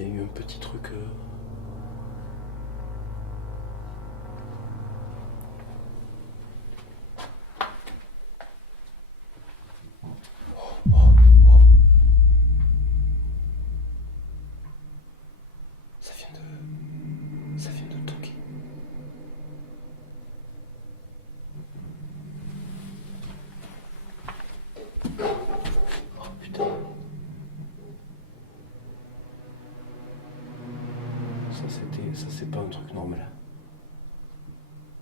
y a eu un petit truc... Ça vient de toquer. Oh putain. Ça c'est pas un truc normal.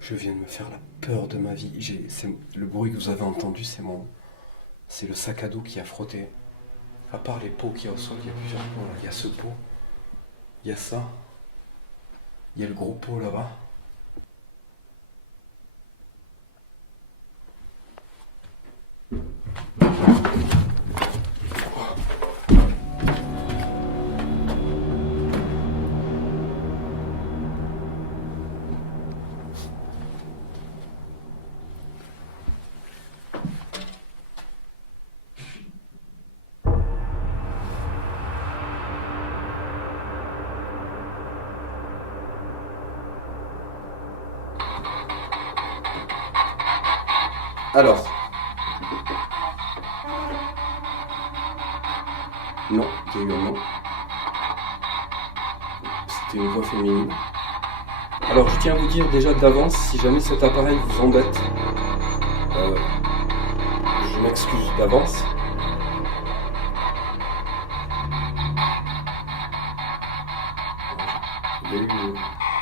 Je viens de me faire la peur de ma vie. Le bruit que vous avez entendu, c'est le sac à dos qui a frotté. À part les pots qu'il y a au sol, il y a plusieurs pots là. Il y a ce pot. Il y a ça. Il y a le gros pot là-bas. Alors. Non, il y a eu un non. C'était une voix féminine. Alors je tiens à vous dire déjà d'avance, si jamais cet appareil vous embête, je m'excuse d'avance.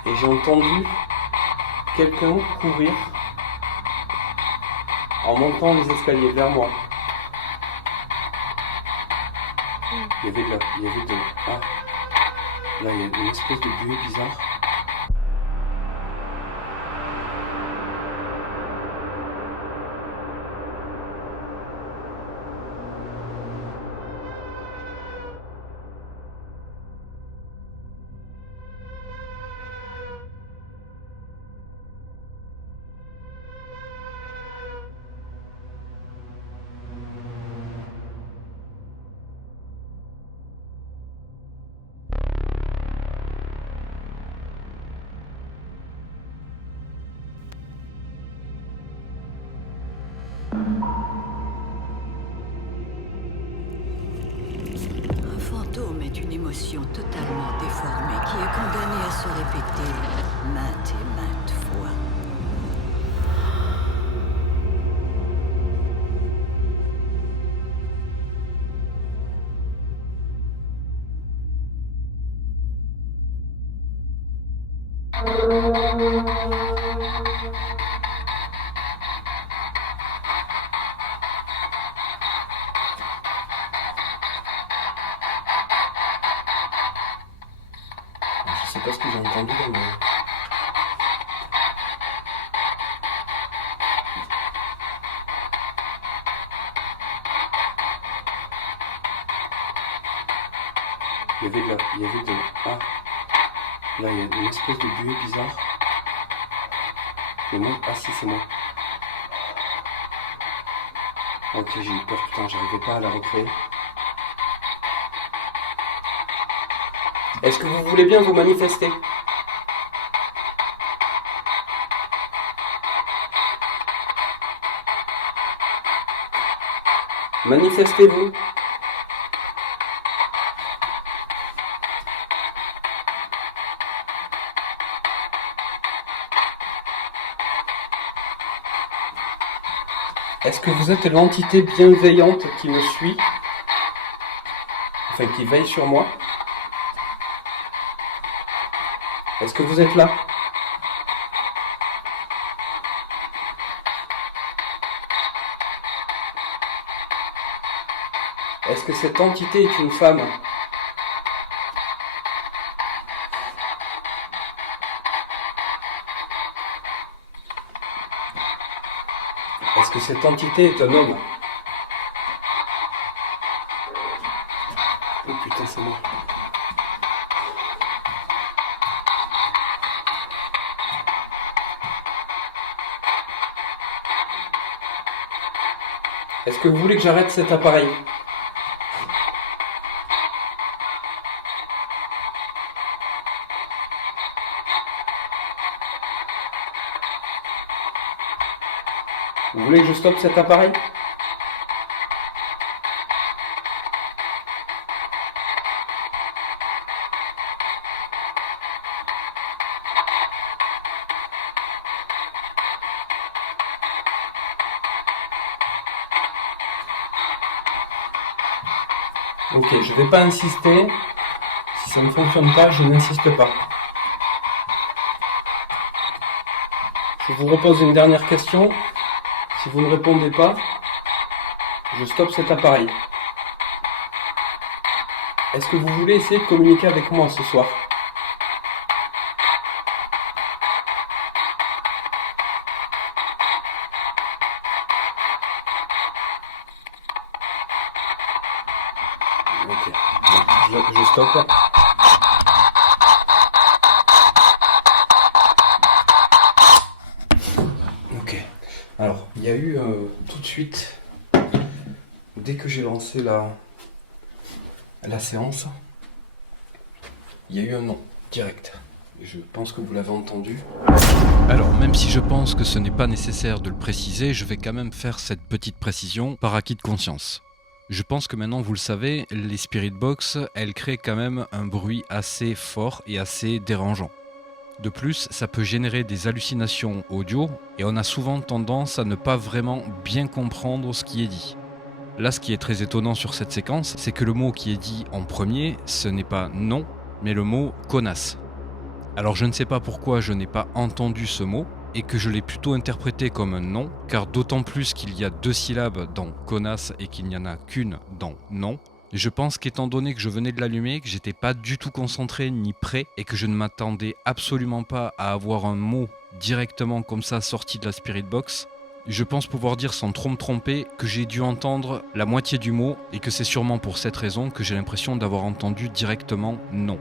Et j'ai entendu quelqu'un courir en montant les escaliers vers moi. Il y avait là, il y a une espèce de buée bizarre. Un fantôme est une émotion totalement déformée qui est condamnée à se répéter maintes et maintes fois. Je sais pas ce que j'ai entendu là, mais... Il y avait de... Ah, là il y a une espèce de buée bizarre. Mais moi, ah si c'est moi. Ok, j'ai eu peur, putain, j'arrivais pas à la recréer. Est-ce que vous voulez bien vous manifester? Manifestez-vous. Est-ce que vous êtes l'entité bienveillante qui me suit? Enfin, qui veille sur moi? Est-ce que vous êtes là? Est-ce que cette entité est une femme? Est-ce que cette entité est un homme? Oh putain, c'est moi. Est-ce que vous voulez que j'arrête cet appareil? voulez que je stoppe cet appareil? Ok, je vais pas insister. Si ça ne fonctionne pas, je n'insiste pas. Je vous repose une dernière question. Si vous ne répondez pas, je stoppe cet appareil. Est-ce que vous voulez essayer de communiquer avec moi ce soir? Ok, je stoppe. Ok, alors il y a eu tout de suite, dès que j'ai lancé la séance, il y a eu un non, direct. Je pense que vous l'avez entendu. Alors, même si je pense que ce n'est pas nécessaire de le préciser, je vais quand même faire cette petite précision par acquis de conscience. Je pense que maintenant vous le savez, les Spirit Box, elles créent quand même un bruit assez fort et assez dérangeant. De plus, ça peut générer des hallucinations audio et on a souvent tendance à ne pas vraiment bien comprendre ce qui est dit. Là, ce qui est très étonnant sur cette séquence, c'est que le mot qui est dit en premier, ce n'est pas non, mais le mot connasse. Alors je ne sais pas pourquoi je n'ai pas entendu ce mot et que je l'ai plutôt interprété comme un non, car d'autant plus qu'il y a 2 syllabes dans connasse et qu'il n'y en a qu'une dans non. Je pense qu'étant donné que je venais de l'allumer, que j'étais pas du tout concentré ni prêt et que je ne m'attendais absolument pas à avoir un mot directement comme ça sorti de la Spirit Box, je pense pouvoir dire sans trop me tromper que j'ai dû entendre la moitié du mot et que c'est sûrement pour cette raison que j'ai l'impression d'avoir entendu directement non.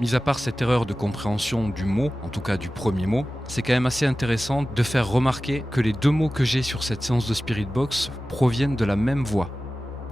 Mis à part cette erreur de compréhension du mot, en tout cas du premier mot, c'est quand même assez intéressant de faire remarquer que les 2 mots que j'ai sur cette séance de Spirit Box proviennent de la même voix.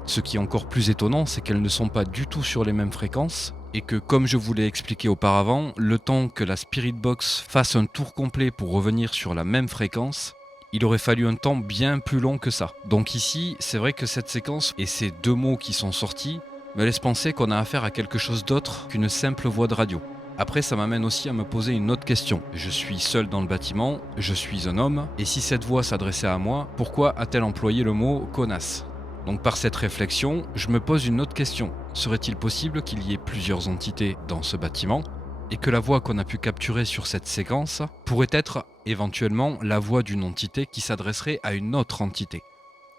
Ce qui est encore plus étonnant, c'est qu'elles ne sont pas du tout sur les mêmes fréquences et que, comme je vous l'ai expliqué auparavant, le temps que la Spirit Box fasse un tour complet pour revenir sur la même fréquence, il aurait fallu un temps bien plus long que ça. Donc ici, c'est vrai que cette séquence et ces 2 mots qui sont sortis me laisse penser qu'on a affaire à quelque chose d'autre qu'une simple voix de radio. Après, ça m'amène aussi à me poser une autre question. Je suis seul dans le bâtiment, je suis un homme, et si cette voix s'adressait à moi, pourquoi a-t-elle employé le mot connasse ? Donc par cette réflexion, je me pose une autre question. Serait-il possible qu'il y ait plusieurs entités dans ce bâtiment, et que la voix qu'on a pu capturer sur cette séquence pourrait être éventuellement la voix d'une entité qui s'adresserait à une autre entité ?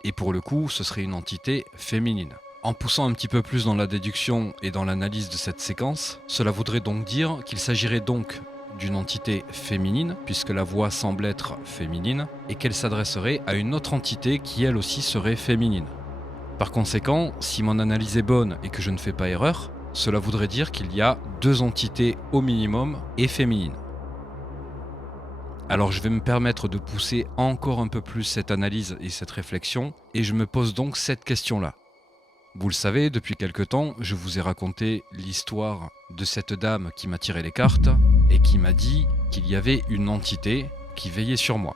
Et pour le coup, ce serait une entité féminine. En poussant un petit peu plus dans la déduction et dans l'analyse de cette séquence, cela voudrait donc dire qu'il s'agirait donc d'une entité féminine, puisque la voix semble être féminine, et qu'elle s'adresserait à une autre entité qui elle aussi serait féminine. Par conséquent, si mon analyse est bonne et que je ne fais pas erreur, cela voudrait dire qu'il y a 2 entités au minimum et féminines. Alors je vais me permettre de pousser encore un peu plus cette analyse et cette réflexion, et je me pose donc cette question-là. Vous le savez, depuis quelque temps, je vous ai raconté l'histoire de cette dame qui m'a tiré les cartes et qui m'a dit qu'il y avait une entité qui veillait sur moi.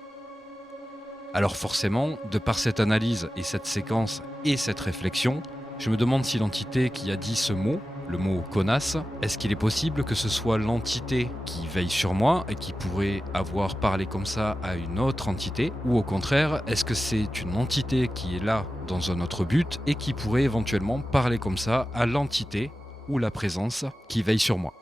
Alors forcément, de par cette analyse et cette séquence et cette réflexion, je me demande si l'entité qui a dit ce mot, le mot connasse, est-ce qu'il est possible que ce soit l'entité qui veille sur moi et qui pourrait avoir parlé comme ça à une autre entité, ou au contraire, est-ce que c'est une entité qui est là dans un autre but et qui pourrait éventuellement parler comme ça à l'entité ou la présence qui veille sur moi.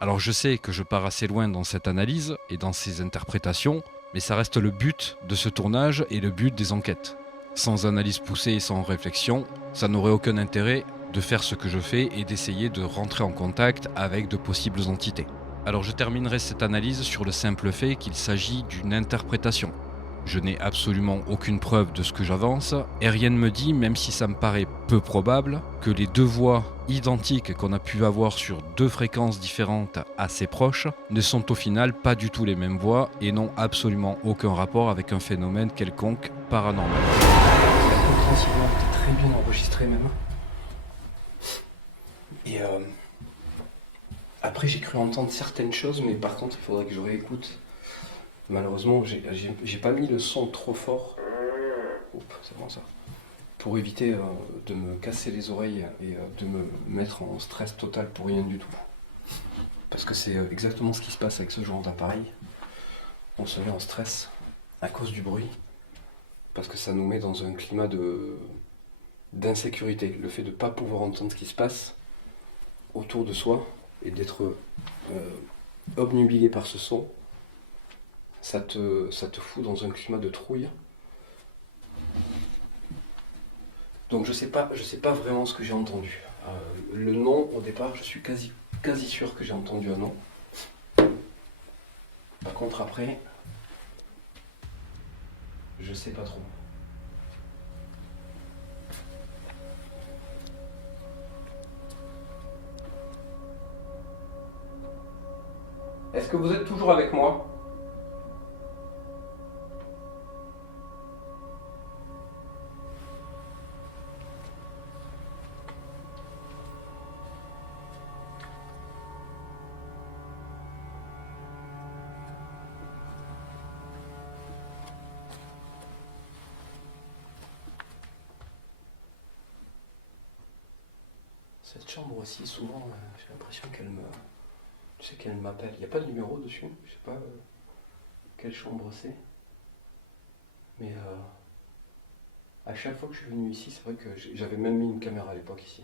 Alors je sais que je pars assez loin dans cette analyse et dans ces interprétations, mais ça reste le but de ce tournage et le but des enquêtes. Sans analyse poussée et sans réflexion, ça n'aurait aucun intérêt de faire ce que je fais et d'essayer de rentrer en contact avec de possibles entités. Alors je terminerai cette analyse sur le simple fait qu'il s'agit d'une interprétation. Je n'ai absolument aucune preuve de ce que j'avance, et rien ne me dit, même si ça me paraît peu probable, que les 2 voix identiques qu'on a pu avoir sur 2 fréquences différentes assez proches ne sont au final pas du tout les mêmes voix et n'ont absolument aucun rapport avec un phénomène quelconque paranormal. La potentiellement était très bien enregistré même. Et après j'ai cru entendre certaines choses, mais par contre il faudrait que je réécoute. Malheureusement j'ai pas mis le son trop fort. c'est bon ça. Pour éviter de me casser les oreilles et de me mettre en stress total pour rien du tout. Parce que c'est exactement ce qui se passe avec ce genre d'appareil. On se met en stress à cause du bruit. Parce que ça nous met dans un climat d'insécurité. Le fait de ne pas pouvoir entendre ce qui se passe autour de soi et d'être obnubilé par ce son, ça te fout dans un climat de trouille. Donc je sais pas vraiment ce que j'ai entendu. Le nom, au départ, je suis quasi sûr que j'ai entendu un nom. Par contre, après, je sais pas trop. Est-ce que vous êtes toujours avec moi ? Cette chambre aussi, souvent, j'ai l'impression qu'elle m'appelle. Il n'y a pas de numéro dessus, je sais pas quelle chambre c'est. Mais à chaque fois que je suis venu ici, c'est vrai que j'avais même mis une caméra à l'époque ici.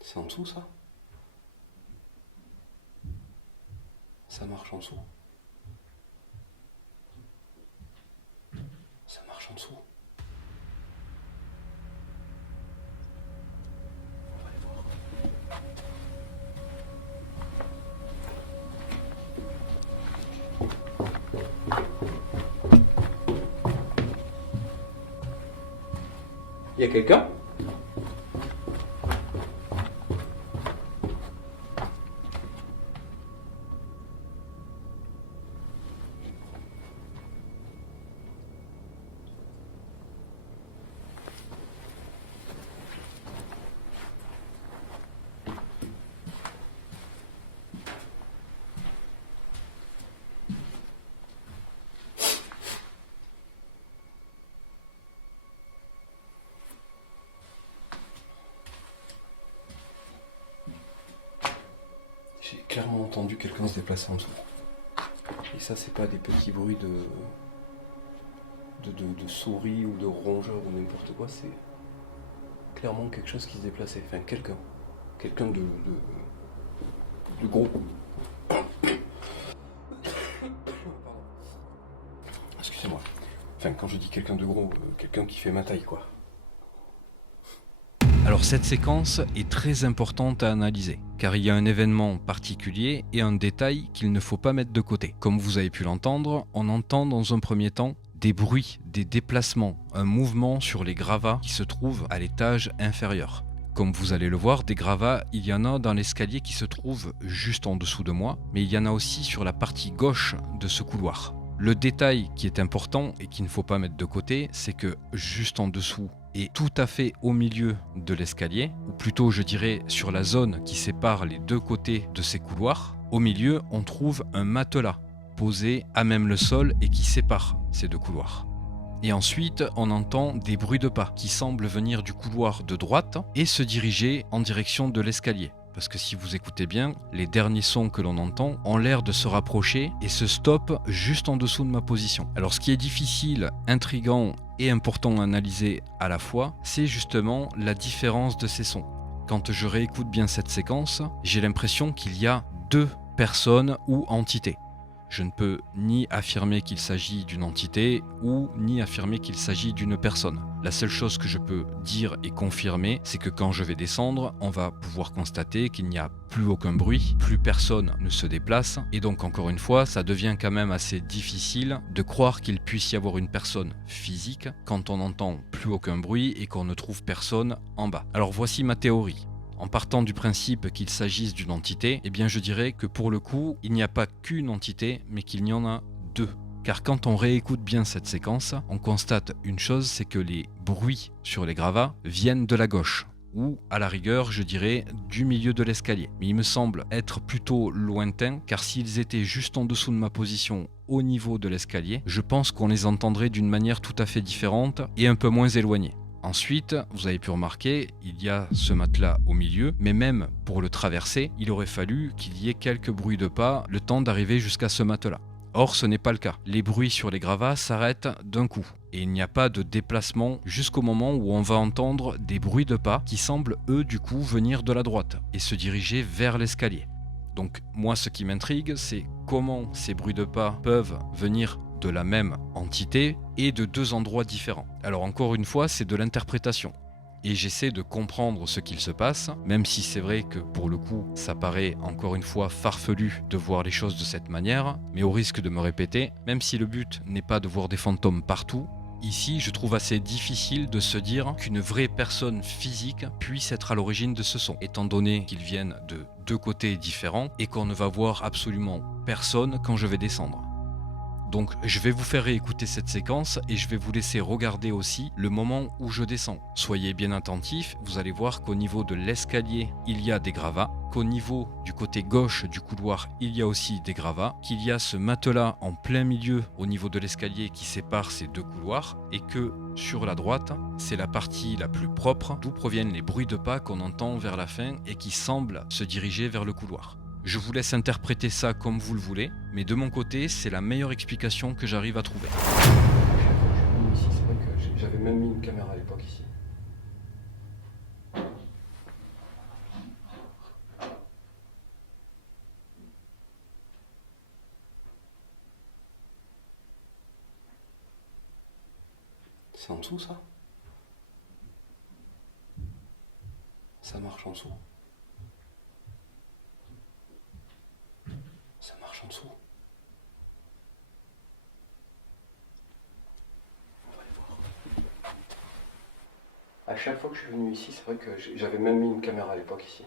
C'est en dessous ça ? Ça marche en dessous. Ça marche en dessous. On va aller voir. Il y a quelqu'un ? J'ai clairement entendu quelqu'un se déplacer en dessous. Et ça, c'est pas des petits bruits de souris ou de rongeurs ou n'importe quoi, c'est clairement quelque chose qui se déplaçait. Enfin, quelqu'un de gros. Excusez-moi. Enfin, quand je dis quelqu'un de gros, quelqu'un qui fait ma taille, quoi. Alors cette séquence est très importante à analyser, car il y a un événement particulier et un détail qu'il ne faut pas mettre de côté. Comme vous avez pu l'entendre, on entend dans un premier temps des bruits, des déplacements, un mouvement sur les gravats qui se trouvent à l'étage inférieur. Comme vous allez le voir, des gravats, il y en a dans l'escalier qui se trouve juste en dessous de moi, mais il y en a aussi sur la partie gauche de ce couloir. Le détail qui est important et qu'il ne faut pas mettre de côté, c'est que juste en dessous et tout à fait au milieu de l'escalier, ou plutôt je dirais sur la zone qui sépare les deux côtés de ces couloirs, au milieu on trouve un matelas posé à même le sol et qui sépare ces deux couloirs. Et ensuite on entend des bruits de pas qui semblent venir du couloir de droite et se diriger en direction de l'escalier. Parce que si vous écoutez bien, les derniers sons que l'on entend ont l'air de se rapprocher et se stoppent juste en dessous de ma position. Alors ce qui est difficile, intriguant et important à analyser à la fois, c'est justement la différence de ces sons. Quand je réécoute bien cette séquence, j'ai l'impression qu'il y a deux personnes ou entités. Je ne peux ni affirmer qu'il s'agit d'une entité ou ni affirmer qu'il s'agit d'une personne. La seule chose que je peux dire et confirmer, c'est que quand je vais descendre, on va pouvoir constater qu'il n'y a plus aucun bruit, plus personne ne se déplace, et donc encore une fois, ça devient quand même assez difficile de croire qu'il puisse y avoir une personne physique quand on n'entend plus aucun bruit et qu'on ne trouve personne en bas. Alors voici ma théorie. En partant du principe qu'il s'agisse d'une entité, eh bien je dirais que pour le coup, il n'y a pas qu'une entité, mais qu'il y en a deux. Car quand on réécoute bien cette séquence, on constate une chose, c'est que les bruits sur les gravats viennent de la gauche, ou à la rigueur, je dirais, du milieu de l'escalier. Mais il me semble être plutôt lointain, car s'ils étaient juste en dessous de ma position au niveau de l'escalier, je pense qu'on les entendrait d'une manière tout à fait différente et un peu moins éloignée. Ensuite, vous avez pu remarquer, il y a ce matelas au milieu, mais même pour le traverser, il aurait fallu qu'il y ait quelques bruits de pas le temps d'arriver jusqu'à ce matelas. Or, ce n'est pas le cas. Les bruits sur les gravats s'arrêtent d'un coup. Et il n'y a pas de déplacement jusqu'au moment où on va entendre des bruits de pas qui semblent, eux, du coup, venir de la droite et se diriger vers l'escalier. Donc, moi, ce qui m'intrigue, c'est comment ces bruits de pas peuvent venir de la même entité et de deux endroits différents. Alors, encore une fois, c'est de l'interprétation. Et j'essaie de comprendre ce qu'il se passe, même si c'est vrai que pour le coup, ça paraît encore une fois farfelu de voir les choses de cette manière, mais au risque de me répéter, même si le but n'est pas de voir des fantômes partout, ici je trouve assez difficile de se dire qu'une vraie personne physique puisse être à l'origine de ce son, étant donné qu'ils viennent de deux côtés différents et qu'on ne va voir absolument personne quand je vais descendre. Donc je vais vous faire réécouter cette séquence et je vais vous laisser regarder aussi le moment où je descends. Soyez bien attentifs, vous allez voir qu'au niveau de l'escalier, il y a des gravats, qu'au niveau du côté gauche du couloir, il y a aussi des gravats, qu'il y a ce matelas en plein milieu au niveau de l'escalier qui sépare ces deux couloirs et que sur la droite, c'est la partie la plus propre d'où proviennent les bruits de pas qu'on entend vers la fin et qui semblent se diriger vers le couloir. Je vous laisse interpréter ça comme vous le voulez, mais de mon côté, c'est la meilleure explication que j'arrive à trouver. Ici, c'est vrai que j'avais même mis une caméra à l'époque ici. C'est en dessous ça? Ça marche en dessous. Ça marche en dessous. On va aller voir. À chaque fois que je suis venu ici, c'est vrai que j'avais même mis une caméra à l'époque ici.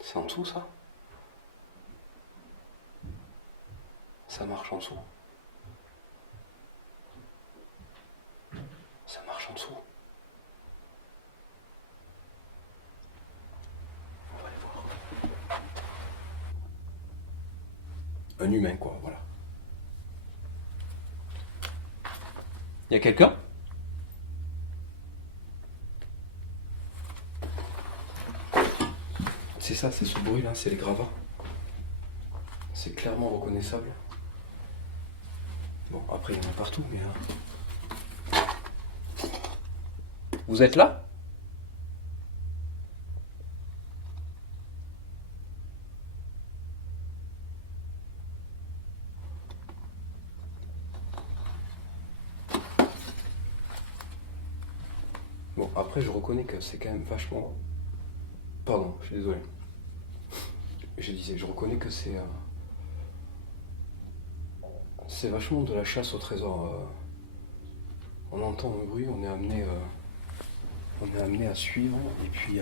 C'est en dessous ça? Ça marche en dessous. Ça marche en dessous. On va aller voir. Un humain quoi, voilà. Y a quelqu'un? C'est ça, c'est ce bruit là, c'est les gravats. C'est clairement reconnaissable. Bon, après il y en a partout, mais là... Vous êtes là? Bon, après je reconnais que c'est quand même vachement... Pardon, je suis désolé. Je disais, je reconnais que c'est vachement de la chasse au trésor. On entend un bruit, on est amené à suivre, et puis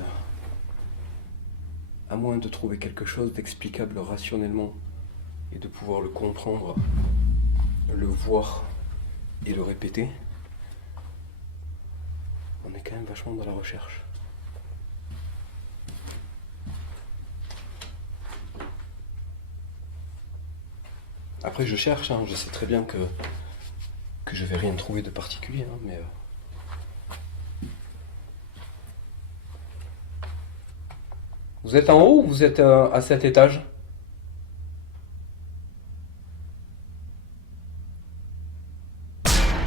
à moins de trouver quelque chose d'explicable rationnellement et de pouvoir le comprendre, le voir et le répéter, on est quand même vachement dans la recherche. Après je cherche, hein, je sais très bien que je vais rien trouver de particulier, hein, mais... Vous êtes en haut ou vous êtes à cet étage?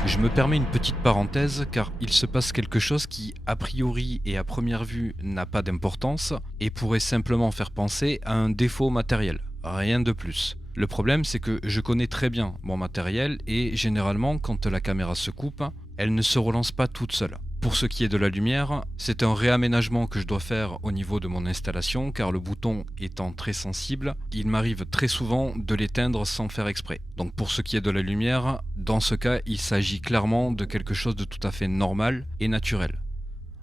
Je me permets une petite parenthèse car il se passe quelque chose qui, a priori et à première vue, n'a pas d'importance et pourrait simplement faire penser à un défaut matériel, rien de plus. Le problème, c'est que je connais très bien mon matériel et généralement, quand la caméra se coupe, elle ne se relance pas toute seule. Pour ce qui est de la lumière, c'est un réaménagement que je dois faire au niveau de mon installation car le bouton étant très sensible, il m'arrive très souvent de l'éteindre sans faire exprès. Donc pour ce qui est de la lumière, dans ce cas, il s'agit clairement de quelque chose de tout à fait normal et naturel.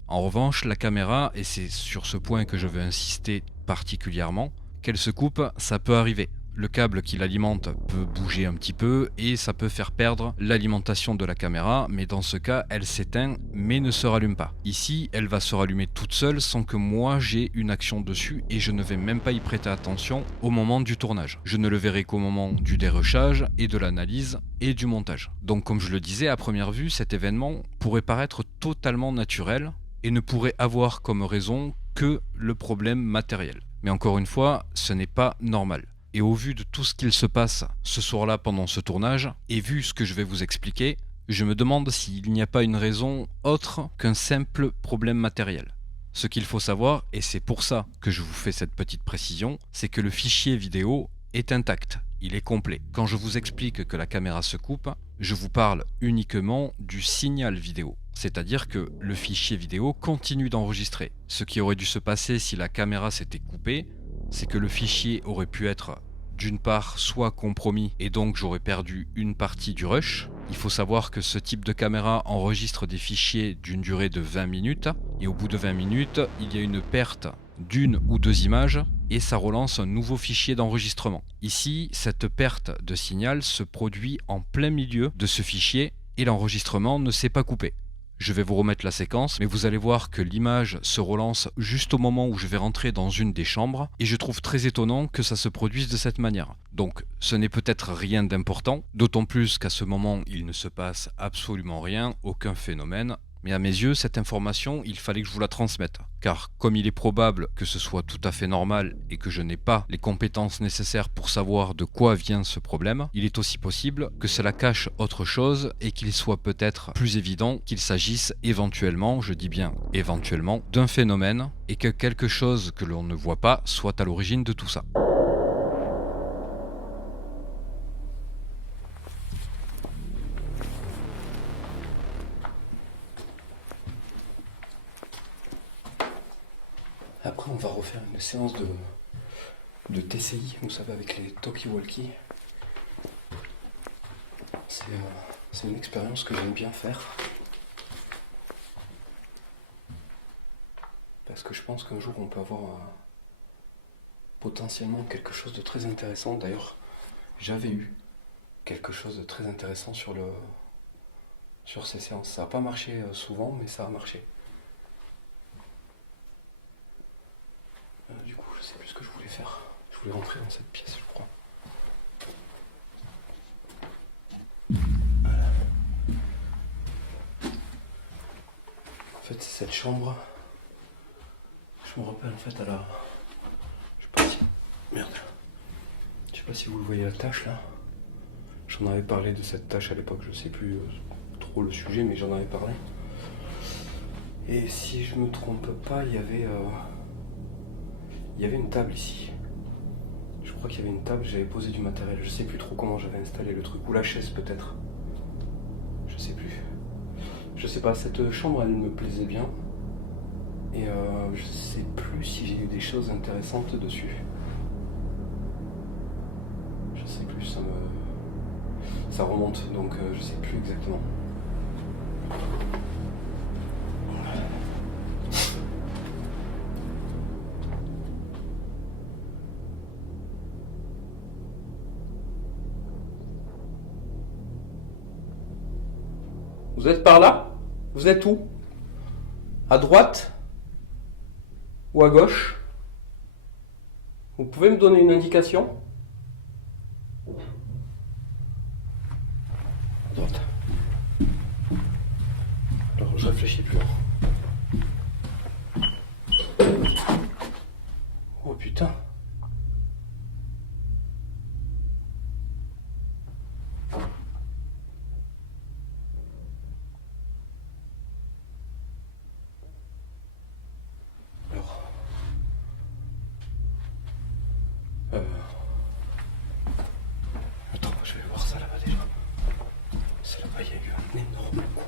En revanche, la caméra, et c'est sur ce point que je veux insister particulièrement, qu'elle se coupe, ça peut arriver. Le câble qui l'alimente peut bouger un petit peu et ça peut faire perdre l'alimentation de la caméra, mais dans ce cas, elle s'éteint mais ne se rallume pas. Ici, elle va se rallumer toute seule sans que moi j'ai une action dessus et je ne vais même pas y prêter attention au moment du tournage. Je ne le verrai qu'au moment du dérushage et de l'analyse et du montage. Donc comme je le disais, à première vue, cet événement pourrait paraître totalement naturel et ne pourrait avoir comme raison que le problème matériel. Mais encore une fois, ce n'est pas normal. Et au vu de tout ce qu'il se passe ce soir-là pendant ce tournage, et vu ce que je vais vous expliquer, je me demande s'il n'y a pas une raison autre qu'un simple problème matériel. Ce qu'il faut savoir, et c'est pour ça que je vous fais cette petite précision, c'est que le fichier vidéo est intact, il est complet. Quand je vous explique que la caméra se coupe, je vous parle uniquement du signal vidéo. C'est-à-dire que le fichier vidéo continue d'enregistrer. Ce qui aurait dû se passer si la caméra s'était coupée, c'est que le fichier aurait pu être d'une part soit compromis et donc j'aurais perdu une partie du rush. Il faut savoir que ce type de caméra enregistre des fichiers d'une durée de 20 minutes et au bout de 20 minutes, il y a une perte d'une ou deux images et ça relance un nouveau fichier d'enregistrement. Ici, cette perte de signal se produit en plein milieu de ce fichier et l'enregistrement ne s'est pas coupé. Je vais vous remettre la séquence, mais vous allez voir que l'image se relance juste au moment où je vais rentrer dans une des chambres, et je trouve très étonnant que ça se produise de cette manière. Donc ce n'est peut-être rien d'important, d'autant plus qu'à ce moment il ne se passe absolument rien, aucun phénomène. Mais à mes yeux, cette information, il fallait que je vous la transmette. Car comme il est probable que ce soit tout à fait normal et que je n'ai pas les compétences nécessaires pour savoir de quoi vient ce problème, il est aussi possible que cela cache autre chose et qu'il soit peut-être plus évident qu'il s'agisse éventuellement, je dis bien éventuellement, d'un phénomène et que quelque chose que l'on ne voit pas soit à l'origine de tout ça. Après, on va refaire une séance de TCI, vous savez, avec les talkie-walkie. C'est une expérience que j'aime bien faire. Parce que je pense qu'un jour, on peut avoir potentiellement quelque chose de très intéressant. D'ailleurs, j'avais eu quelque chose de très intéressant sur ces séances. Ça n'a pas marché souvent, mais ça a marché. Du coup, je sais plus ce que je voulais faire. Je voulais rentrer dans cette pièce, je crois. Voilà. En fait, c'est cette chambre. Je me rappelle en fait à la... Je sais pas si... Merde. Je sais pas si vous le voyez la tâche là. J'en avais parlé de cette tâche à l'époque, je sais plus trop le sujet, mais j'en avais parlé. Et si je me trompe pas, il y avait une table ici. Je crois qu'il y avait une table, j'avais posé du matériel. Je sais plus trop comment j'avais installé le truc. Ou la chaise peut-être. Je sais plus. Je sais pas, cette chambre elle me plaisait bien. Et je sais plus si j'ai eu des choses intéressantes dessus. Je sais plus, ça remonte, donc je sais plus exactement. Vous êtes par là? Vous êtes où? À droite? Ou à gauche? Vous pouvez me donner une indication? À droite. Alors je réfléchis plus. Oh putain. Attends, je vais voir ça là-bas déjà. C'est là-bas, il y a eu un énorme coup.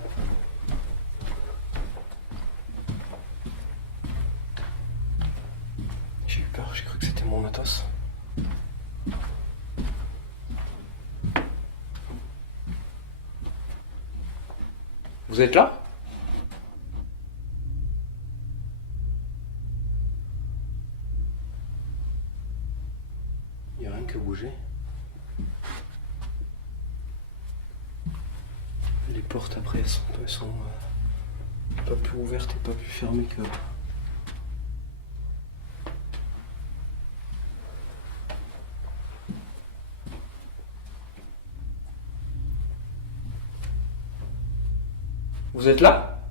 Vous êtes là? Il n'y a rien que bouger. Les portes après elles sont pas plus ouvertes et pas plus fermées que... Vous êtes là?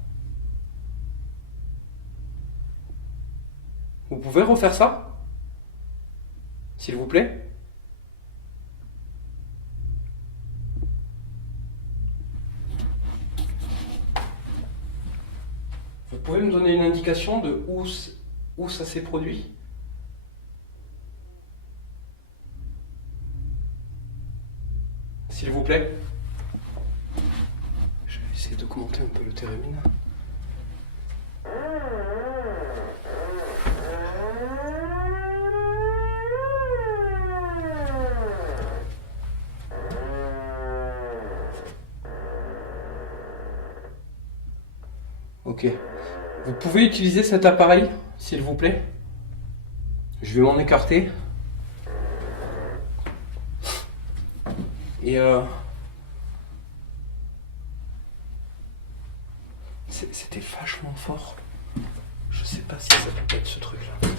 Vous pouvez refaire ça? S'il vous plaît? Vous pouvez me donner une indication de où ça s'est produit? S'il vous plaît? Je vais essayer d'augmenter un peu le thérémine. Ok. Vous pouvez utiliser cet appareil, s'il vous plaît? Je vais m'en écarter. Et c'était vachement fort. Je sais pas si ça peut être ce truc-là.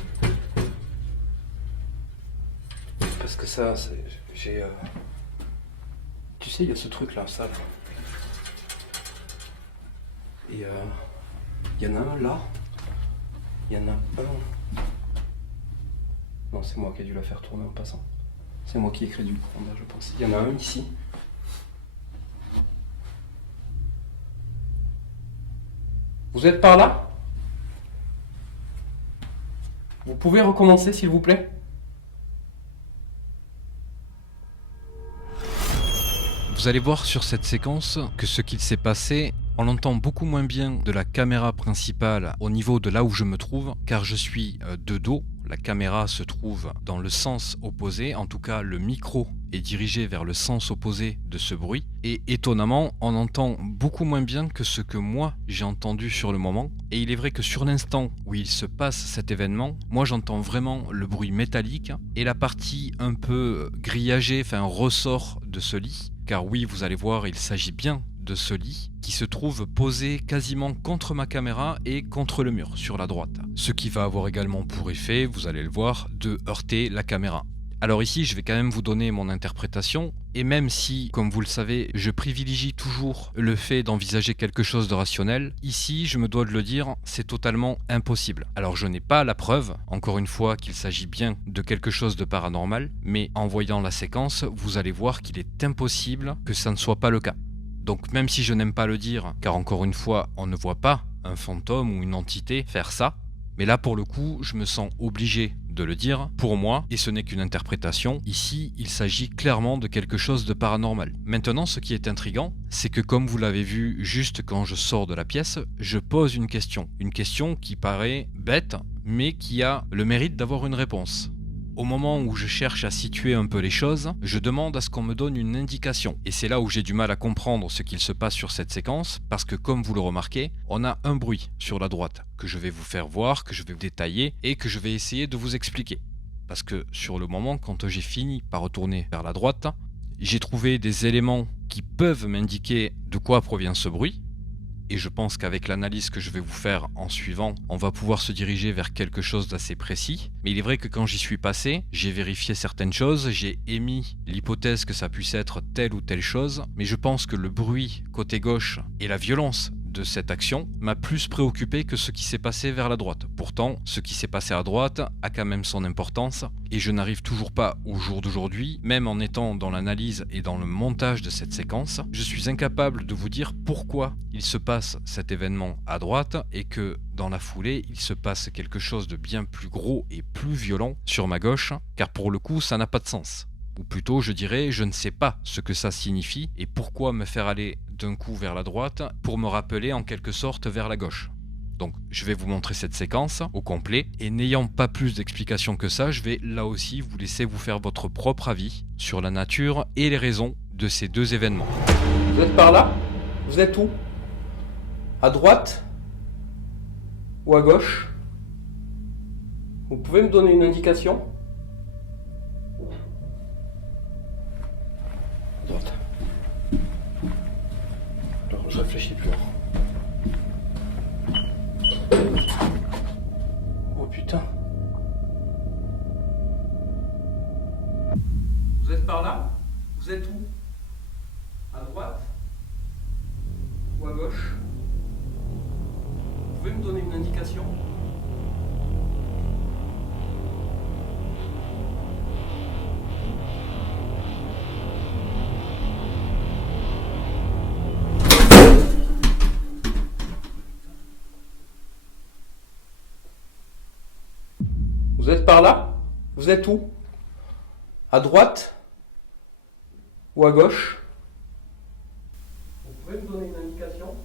Parce que ça, j'ai... Tu sais, il y a ce truc-là, ça. Là. Et il y en a un là. Il y en a un... Non, c'est moi qui ai dû la faire tourner en passant. C'est moi qui ai créé du courant, je pense. Il y en a un ici. Vous êtes par là? Vous pouvez recommencer, s'il vous plaît? Vous allez voir sur cette séquence que ce qu'il s'est passé, on l'entend beaucoup moins bien de la caméra principale au niveau de là où je me trouve, car je suis de dos. La caméra se trouve dans le sens opposé, en tout cas le micro est dirigé vers le sens opposé de ce bruit. Et étonnamment, on entend beaucoup moins bien que ce que moi j'ai entendu sur le moment. Et il est vrai que sur l'instant où il se passe cet événement, moi j'entends vraiment le bruit métallique et la partie un peu grillagée, enfin ressort de ce lit. Car oui, vous allez voir, il s'agit bien de ce lit qui se trouve posé quasiment contre ma caméra et contre le mur sur la droite. Ce qui va avoir également pour effet, vous allez le voir, de heurter la caméra. Alors ici, je vais quand même vous donner mon interprétation, et même si, comme vous le savez, je privilégie toujours le fait d'envisager quelque chose de rationnel, ici, je me dois de le dire, c'est totalement impossible. Alors je n'ai pas la preuve, encore une fois, qu'il s'agit bien de quelque chose de paranormal, mais en voyant la séquence, vous allez voir qu'il est impossible que ça ne soit pas le cas. Donc même si je n'aime pas le dire, car encore une fois, on ne voit pas un fantôme ou une entité faire ça, mais là pour le coup, je me sens obligé de le dire pour moi, et ce n'est qu'une interprétation. Ici, il s'agit clairement de quelque chose de paranormal. Maintenant, ce qui est intriguant, c'est que comme vous l'avez vu juste quand je sors de la pièce, je pose une question qui paraît bête, mais qui a le mérite d'avoir une réponse. Au moment où je cherche à situer un peu les choses, je demande à ce qu'on me donne une indication. Et c'est là où j'ai du mal à comprendre ce qu'il se passe sur cette séquence, parce que comme vous le remarquez, on a un bruit sur la droite, que je vais vous faire voir, que je vais détailler, et que je vais essayer de vous expliquer. Parce que sur le moment, quand j'ai fini par retourner vers la droite, j'ai trouvé des éléments qui peuvent m'indiquer de quoi provient ce bruit. Et je pense qu'avec l'analyse que je vais vous faire en suivant, on va pouvoir se diriger vers quelque chose d'assez précis. Mais il est vrai que quand j'y suis passé, j'ai vérifié certaines choses, j'ai émis l'hypothèse que ça puisse être telle ou telle chose, mais je pense que le bruit côté gauche et la violence de cette action m'a plus préoccupé que ce qui s'est passé vers la droite. Pourtant, ce qui s'est passé à droite a quand même son importance, et je n'arrive toujours pas au jour d'aujourd'hui, même en étant dans l'analyse et dans le montage de cette séquence, je suis incapable de vous dire pourquoi il se passe cet événement à droite et que dans la foulée, il se passe quelque chose de bien plus gros et plus violent sur ma gauche, car pour le coup, ça n'a pas de sens. Ou plutôt, je dirais, je ne sais pas ce que ça signifie et pourquoi me faire aller d'un coup vers la droite pour me rappeler en quelque sorte vers la gauche. Donc je vais vous montrer cette séquence au complet et n'ayant pas plus d'explications que ça, je vais là aussi vous laisser vous faire votre propre avis sur la nature et les raisons de ces deux événements. Vous êtes par là? Vous êtes où? À droite? Ou à gauche? Vous pouvez me donner une indication? À droite. Alors, je réfléchis plus. Oh putain. Vous êtes par là? Vous êtes où? À droite? Ou à gauche? Vous pouvez me donner une indication? Vous êtes par là? Vous êtes où? À droite? Ou à gauche? Vous pouvez me donner une indication?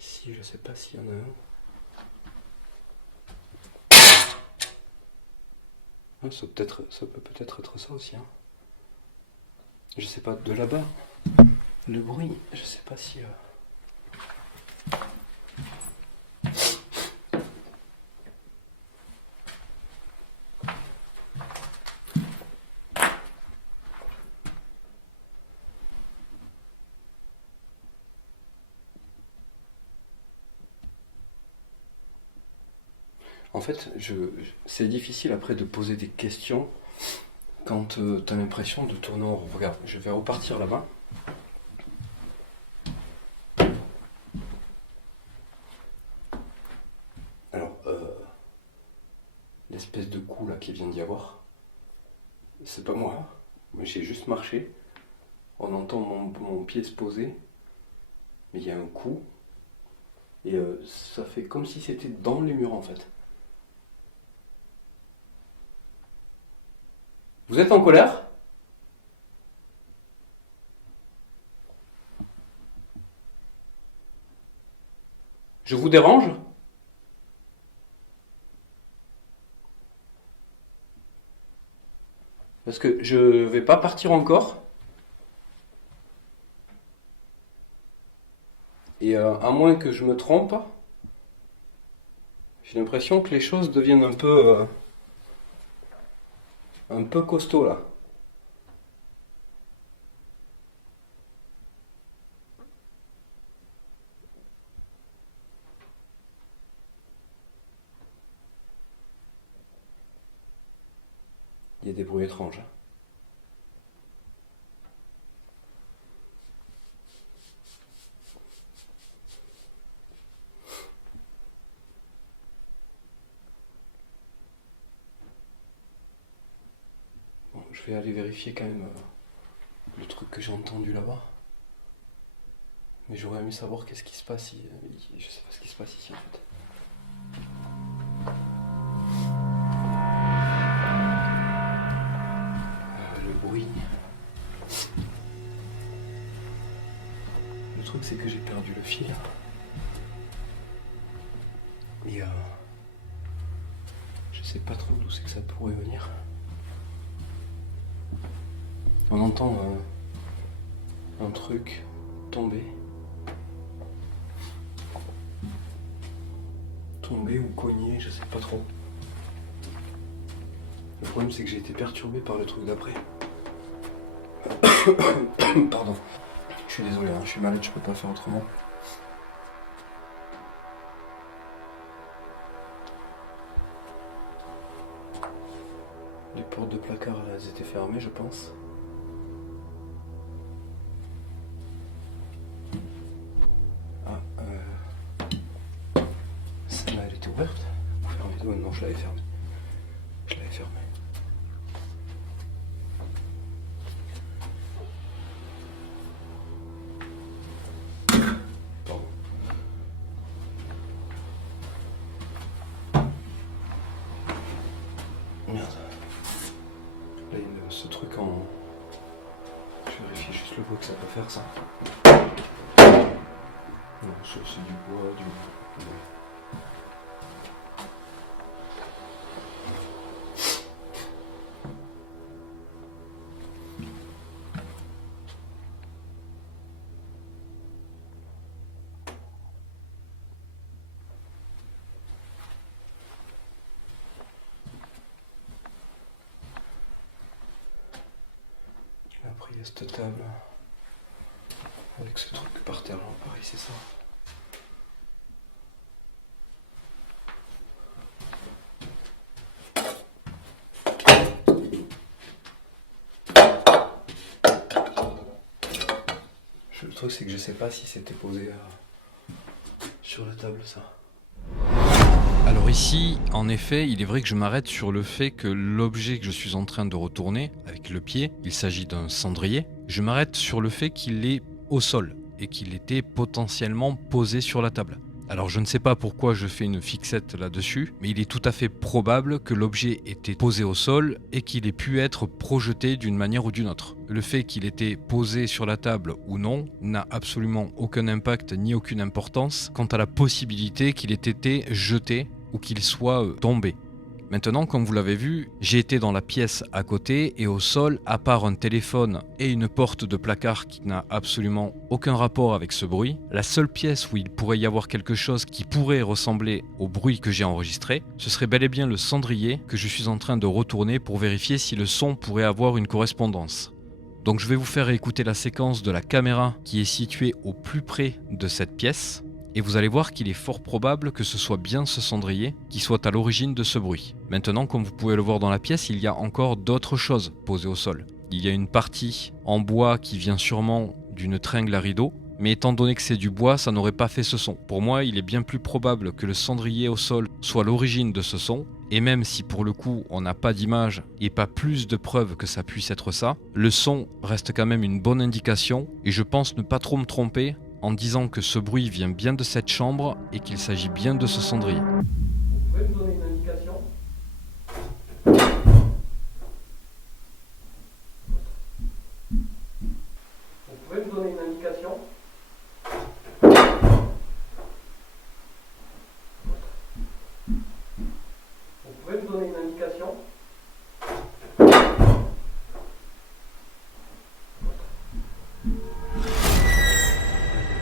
Ici, je sais pas s'il y en a un. Ah, ça peut peut-être être ça aussi. Hein. Je sais pas, de là-bas. Le bruit, je sais pas si... En fait, c'est difficile après de poser des questions quand tu as l'impression de tourner en rond. Regarde, je vais repartir là-bas. Alors, l'espèce de coup là qui vient d'y avoir, c'est pas moi. J'ai juste marché. On entend mon pied se poser, mais il y a un coup. Et ça fait comme si c'était dans les murs en fait. Vous êtes en colère? Je vous dérange? Parce que je vais pas partir encore. Et à moins que je me trompe, j'ai l'impression que les choses deviennent un peu costaud là. Il y a des bruits étranges. Bon, je vais aller vérifier quand même le truc que j'ai entendu là-bas. Mais j'aurais aimé savoir qu'est-ce qui se passe ici. Je sais pas ce qui se passe ici en fait. Le bruit. Le truc c'est que j'ai perdu le fil. Et je sais pas trop d'où c'est que ça pourrait venir. On entend un truc tomber. Tomber ou cogner, je sais pas trop. Le problème c'est que j'ai été perturbé par le truc d'après. Pardon. Je suis désolé, hein, je suis malade, je peux pas faire autrement. Les portes de placard, elles étaient fermées, je pense. Ah, celle-là, elle était ouverte ou fermée? Oh, non, je l'avais fermée. Je l'avais fermée. Pardon. Merde. Là, il y a ce truc en... Je vérifie juste le bruit que ça peut faire, ça. Non, c'est du bois, du... Ouais. Après, il y a cette table avec ce truc par terre, là, pareil, c'est ça. Le truc, c'est que je sais pas si c'était posé sur la table, ça. Alors ici, en effet, il est vrai que je m'arrête sur le fait que l'objet que je suis en train de retourner avec le pied, il s'agit d'un cendrier, je m'arrête sur le fait qu'il est au sol et qu'il était potentiellement posé sur la table. Alors je ne sais pas pourquoi je fais une fixette là-dessus, mais il est tout à fait probable que l'objet était posé au sol et qu'il ait pu être projeté d'une manière ou d'une autre. Le fait qu'il était posé sur la table ou non n'a absolument aucun impact ni aucune importance quant à la possibilité qu'il ait été jeté ou qu'il soit tombé. Maintenant, comme vous l'avez vu, j'ai été dans la pièce à côté et au sol, à part un téléphone et une porte de placard qui n'a absolument aucun rapport avec ce bruit, la seule pièce où il pourrait y avoir quelque chose qui pourrait ressembler au bruit que j'ai enregistré, ce serait bel et bien le cendrier que je suis en train de retourner pour vérifier si le son pourrait avoir une correspondance. Donc je vais vous faire écouter la séquence de la caméra qui est située au plus près de cette pièce. Et vous allez voir qu'il est fort probable que ce soit bien ce cendrier qui soit à l'origine de ce bruit. Maintenant, comme vous pouvez le voir dans la pièce, il y a encore d'autres choses posées au sol. Il y a une partie en bois qui vient sûrement d'une tringle à rideau, mais étant donné que c'est du bois, ça n'aurait pas fait ce son. Pour moi, il est bien plus probable que le cendrier au sol soit l'origine de ce son, et même si pour le coup on n'a pas d'image et pas plus de preuves que ça puisse être ça, le son reste quand même une bonne indication, et je pense ne pas trop me tromper en disant que ce bruit vient bien de cette chambre et qu'il s'agit bien de ce cendrier. Vous pouvez me donner une indication? Vous pouvez me donner une indication? Vous pouvez me donner une indication?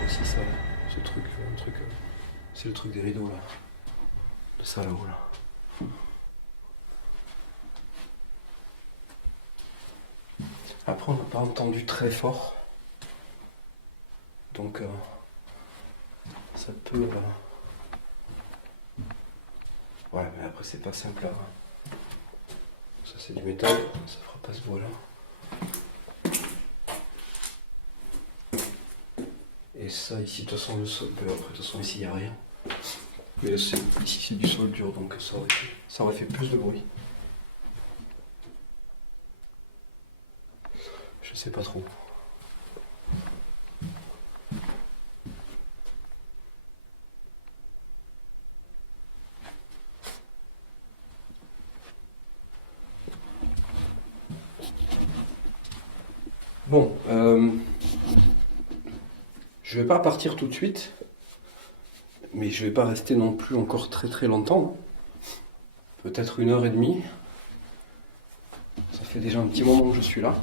Aussi ça, ce truc, un truc, c'est le truc des rideaux là, de ça là-haut là. Après on n'a pas entendu très fort, donc ça peut... Ouais, mais après c'est pas simple là. Ça c'est du métal, ça fera pas ce bois là. Et ça ici, de toute façon le sol, après de toute façon ici il n'y a rien. Mais là, ici c'est du sol dur, donc ça aurait fait plus de bruit. Je sais pas trop. Bon, je vais pas partir tout de suite, mais je vais pas rester non plus encore très très longtemps. Peut-être 1h30. Ça fait déjà un petit moment que je suis là.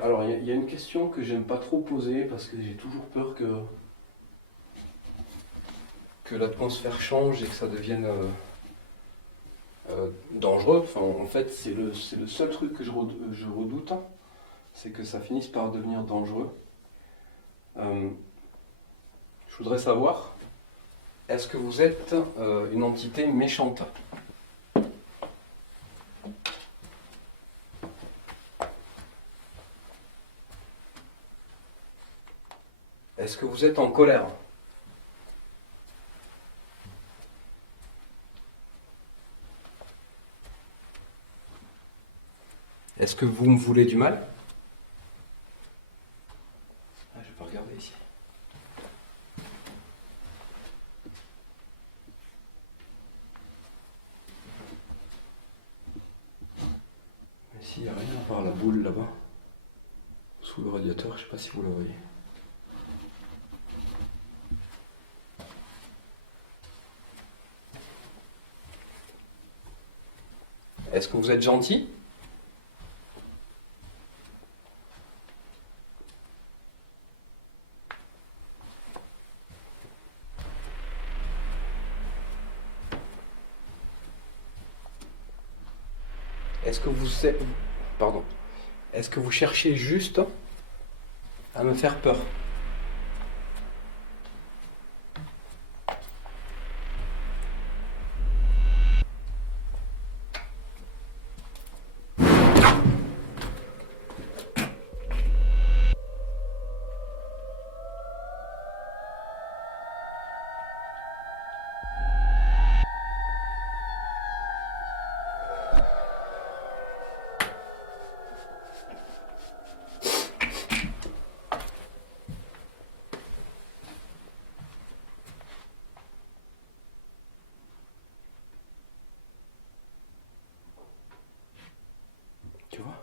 Alors il y a une question que j'aime pas trop poser parce que j'ai toujours peur que l'atmosphère change et que ça devienne dangereux. Enfin, en fait, c'est le seul truc que je redoute, c'est que ça finisse par devenir dangereux. Je voudrais savoir, est-ce que vous êtes une entité méchante? Est-ce que vous êtes en colère? Est-ce que vous me voulez du mal? Ah, je vais pas regarder ici. Mais s'il n'y a rien à part la boule là-bas, sous le radiateur, je sais pas si vous la voyez. Est-ce que vous êtes gentil? Est-ce que vous êtes... Pardon. Est-ce que vous cherchez juste à me faire peur? Tu vois?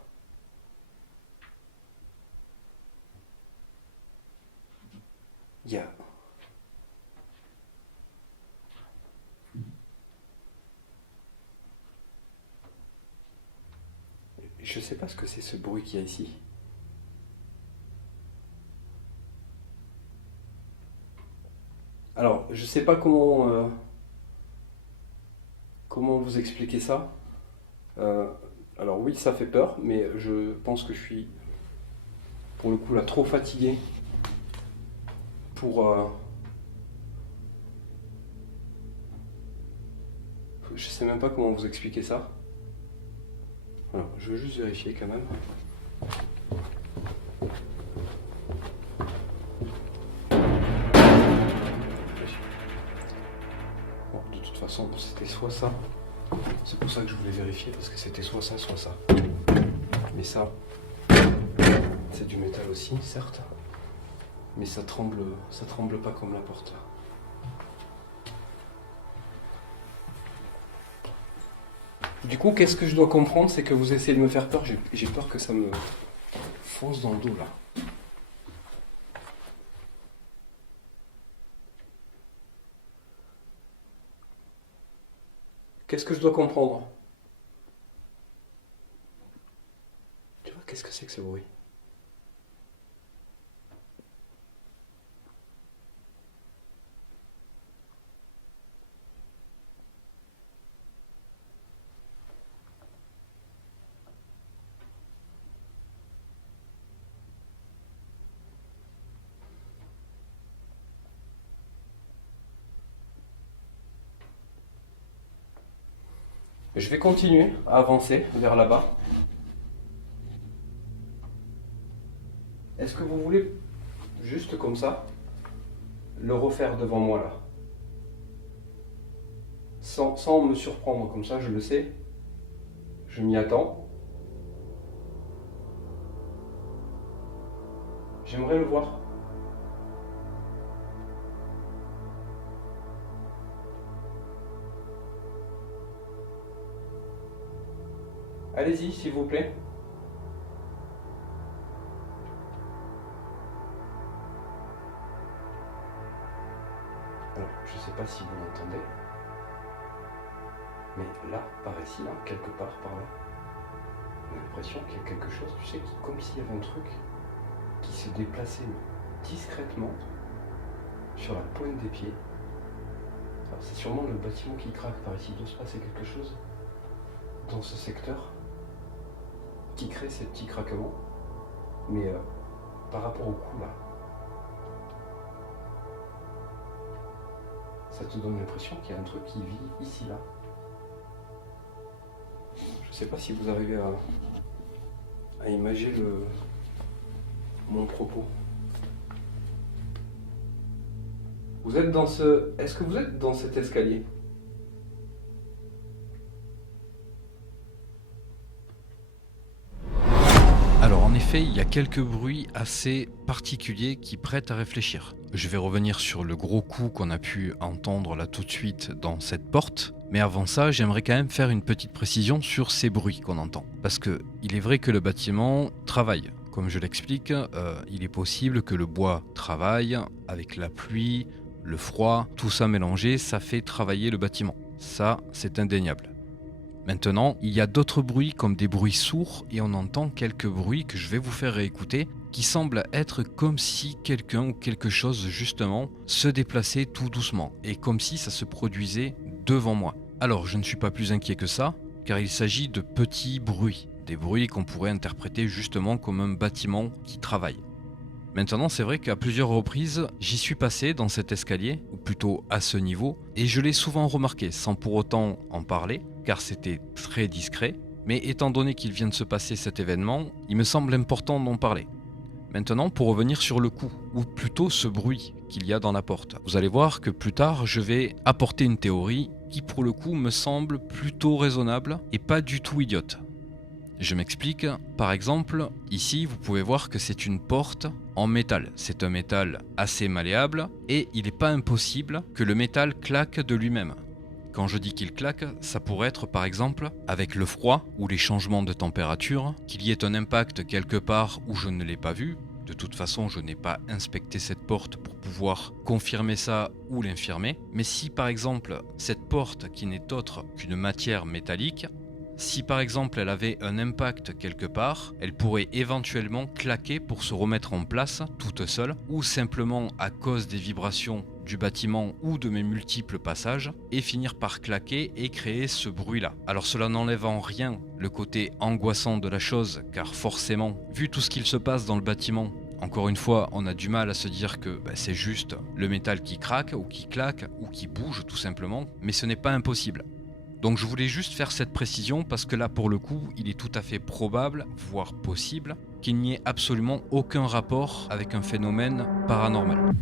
Il y a... Je sais pas ce que c'est ce bruit qu'il y a ici. Alors, je sais pas comment vous expliquer ça. Alors oui, ça fait peur, mais je pense que je suis, pour le coup, là, trop fatigué pour... je sais même pas comment vous expliquer ça. Alors, je veux juste vérifier quand même. Bon, de toute façon, c'était soit ça. C'est pour ça que je voulais vérifier, parce que c'était soit ça, soit ça. Mais ça, c'est du métal aussi, certes. Mais ça tremble pas comme la porte. Du coup, qu'est-ce que je dois comprendre? C'est que vous essayez de me faire peur. J'ai peur que ça me fonce dans le dos, là. Qu'est-ce que je dois comprendre? Tu vois, qu'est-ce que c'est que ce bruit? Je vais continuer à avancer vers là-bas. Est-ce que vous voulez, juste comme ça, le refaire devant moi là? Sans me surprendre, comme ça je le sais. Je m'y attends. J'aimerais le voir. Allez-y, s'il vous plaît. Alors, je ne sais pas si vous l'entendez, mais là, par ici, là, quelque part par là, on a l'impression qu'il y a quelque chose, tu sais, comme s'il y avait un truc qui se déplaçait discrètement sur la pointe des pieds. Alors, c'est sûrement le bâtiment qui craque par ici, il doit se passer quelque chose. dans ce secteur qui crée ces petits craquements. Mais par rapport au coup là, ça te donne l'impression qu'il y a un truc qui vit ici là. Je sais pas si vous arrivez à imaginer mon propos. Vous êtes dans ce. Est-ce que vous êtes dans cet escalier? Alors en effet, il y a quelques bruits assez particuliers qui prêtent à réfléchir. Je vais revenir sur le gros coup qu'on a pu entendre là tout de suite dans cette porte, mais avant ça, j'aimerais quand même faire une petite précision sur ces bruits qu'on entend. Parce que il est vrai que le bâtiment travaille. Comme je l'explique, il est possible que le bois travaille avec la pluie, le froid, tout ça mélangé, ça fait travailler le bâtiment. Ça, c'est indéniable. Maintenant, il y a d'autres bruits comme des bruits sourds et on entend quelques bruits que je vais vous faire réécouter qui semblent être comme si quelqu'un ou quelque chose justement se déplaçait tout doucement et comme si ça se produisait devant moi. Alors je ne suis pas plus inquiet que ça car il s'agit de petits bruits, des bruits qu'on pourrait interpréter justement comme un bâtiment qui travaille. Maintenant, c'est vrai qu'à plusieurs reprises, j'y suis passé dans cet escalier, ou plutôt à ce niveau, et je l'ai souvent remarqué, sans pour autant en parler, car c'était très discret, mais étant donné qu'il vient de se passer cet événement, il me semble important d'en parler. Maintenant, pour revenir sur le coup, ou plutôt ce bruit qu'il y a dans la porte, vous allez voir que plus tard, je vais apporter une théorie qui pour le coup me semble plutôt raisonnable et pas du tout idiote. Je m'explique, par exemple, ici vous pouvez voir que c'est une porte en métal. C'est un métal assez malléable et il n'est pas impossible que le métal claque de lui-même. Quand je dis qu'il claque, ça pourrait être par exemple avec le froid ou les changements de température, qu'il y ait un impact quelque part où je ne l'ai pas vu. De toute façon, je n'ai pas inspecté cette porte pour pouvoir confirmer ça ou l'infirmer. Mais si par exemple cette porte qui n'est autre qu'une matière métallique, si par exemple elle avait un impact quelque part, elle pourrait éventuellement claquer pour se remettre en place toute seule ou simplement à cause des vibrations du bâtiment ou de mes multiples passages et finir par claquer et créer ce bruit-là. Alors cela n'enlève en rien le côté angoissant de la chose car forcément, vu tout ce qu'il se passe dans le bâtiment, encore une fois, on a du mal à se dire que c'est juste le métal qui craque ou qui claque ou qui bouge tout simplement, mais ce n'est pas impossible. Donc je voulais juste faire cette précision parce que là pour le coup il est tout à fait probable, voire possible, qu'il n'y ait absolument aucun rapport avec un phénomène paranormal.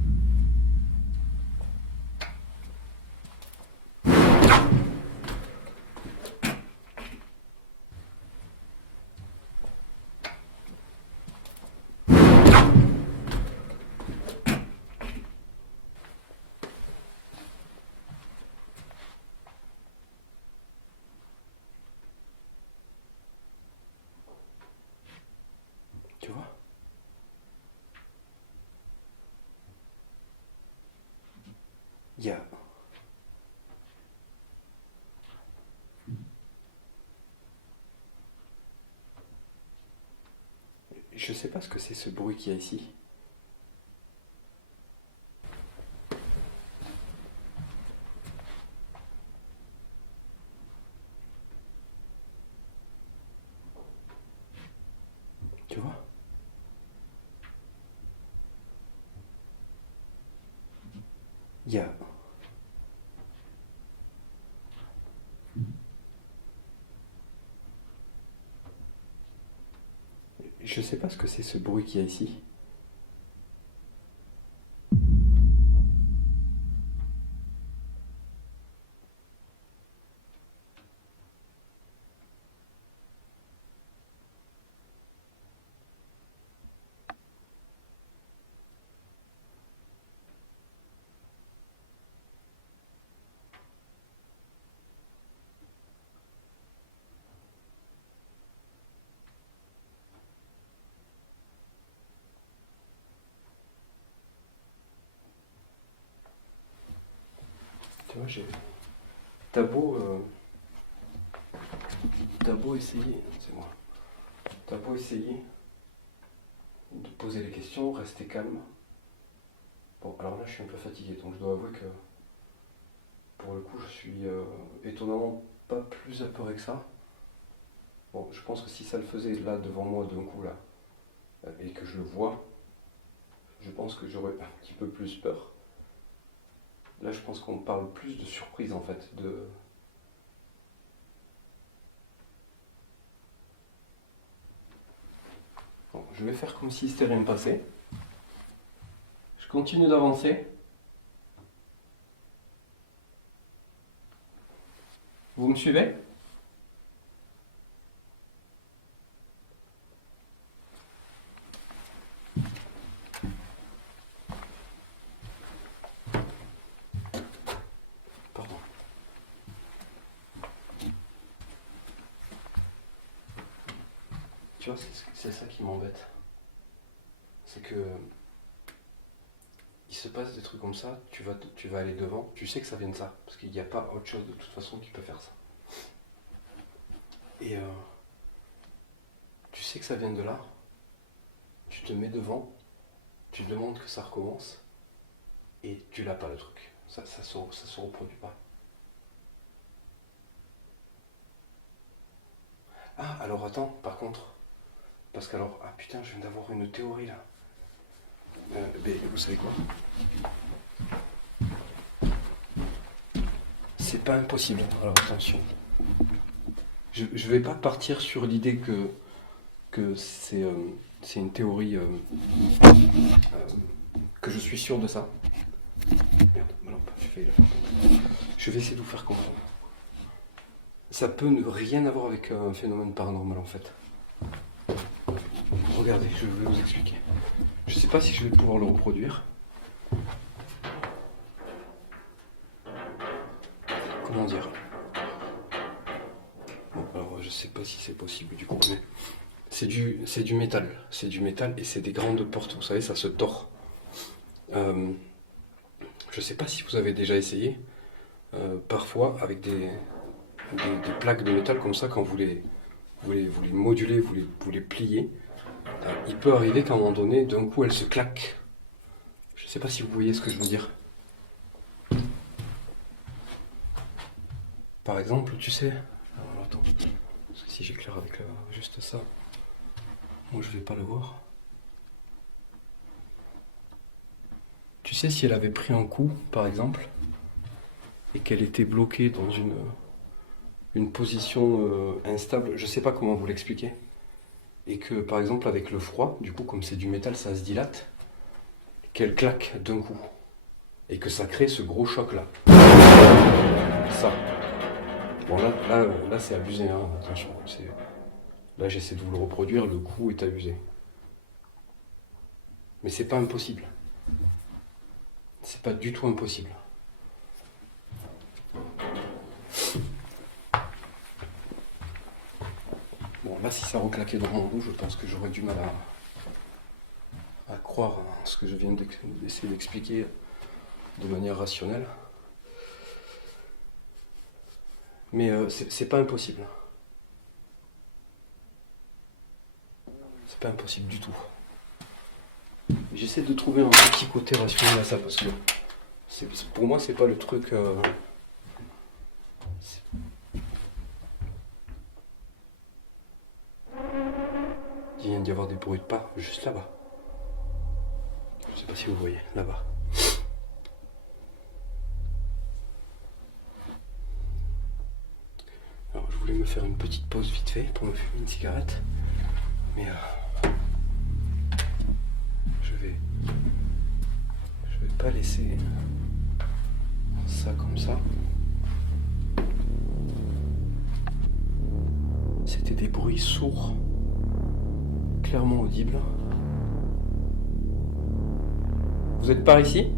Tu vois? Il y a. Je sais pas ce que c'est ce bruit qu'il y a ici. Tu vois? Il y a. Je sais pas ce que c'est ce bruit qu'il y a ici. Tu vois, j'ai. T'as beau. T'as beau essayer. C'est moi. T'as beau essayer de poser les questions, rester calme. Bon, alors là, je suis un peu fatigué, donc je dois avouer que pour le coup, je suis étonnamment pas plus apeuré que ça. Bon, je pense que si ça le faisait là devant moi d'un coup là, et que je le vois, je pense que j'aurais un petit peu plus peur. Là, je pense qu'on parle plus de surprise en fait, Bon, je vais faire comme si c'était rien passé. Je continue d'avancer. Vous me suivez? Pardon. Tu vois, c'est ça qui m'embête. C'est que il se passe des trucs comme ça, tu vas aller devant, tu sais que ça vient de ça, parce qu'il n'y a pas autre chose de toute façon qui peut faire ça. Et tu sais que ça vient de là, tu te mets devant, tu demandes que ça recommence, et tu l'as pas le truc. Ça se reproduit pas. Ah, alors attends, par contre, parce qu'alors, ah putain, je viens d'avoir une théorie là. Mais vous savez quoi? C'est pas impossible, alors attention. Je vais pas partir sur l'idée que c'est une théorie, que je suis sûr de ça. Merde, ma lampe, j'ai failli la faire tomber. Je vais essayer de vous faire comprendre. Ça peut ne rien avoir avec un phénomène paranormal en fait. Regardez, je vais vous expliquer. Je sais pas si je vais pouvoir le reproduire. Comment dire? Bon, alors je sais pas si c'est possible du coup, mais c'est du métal. C'est du métal et c'est des grandes portes, vous savez, ça se tord. Je sais pas si vous avez déjà essayé, parfois avec des plaques de métal comme ça, quand vous les modulez, vous les pliez, il peut arriver qu'à un moment donné, d'un coup, elles se claquent. Je sais pas si vous voyez ce que je veux dire. Par exemple, tu sais... Alors attends, parce que si j'éclaire avec juste ça, moi je vais pas le voir. Tu sais, si elle avait pris un coup, par exemple, et qu'elle était bloquée dans une position instable, je sais pas comment vous l'expliquer, et que par exemple avec le froid, du coup comme c'est du métal, ça se dilate, qu'elle claque d'un coup, et que ça crée ce gros choc là. Ça. Bon là c'est abusé, hein. Attention, là j'essaie de vous le reproduire, le coup est abusé. Mais c'est pas impossible. C'est pas du tout impossible. Bon, là, si ça reclaquait dans mon dos, je pense que j'aurais du mal à croire à ce que je viens d'essayer d'expliquer de manière rationnelle. Mais c'est pas impossible. C'est pas impossible du tout. J'essaie de trouver un petit côté rationnel à ça parce que pour moi, c'est pas le truc. Il vient d'y avoir des bruits de pas juste là-bas. Je sais pas si vous voyez, là-bas. Alors je voulais me faire une petite pause vite fait pour me fumer une cigarette. Mais je vais pas laisser ça comme ça. C'était des bruits sourds, clairement audibles. Vous êtes par ici?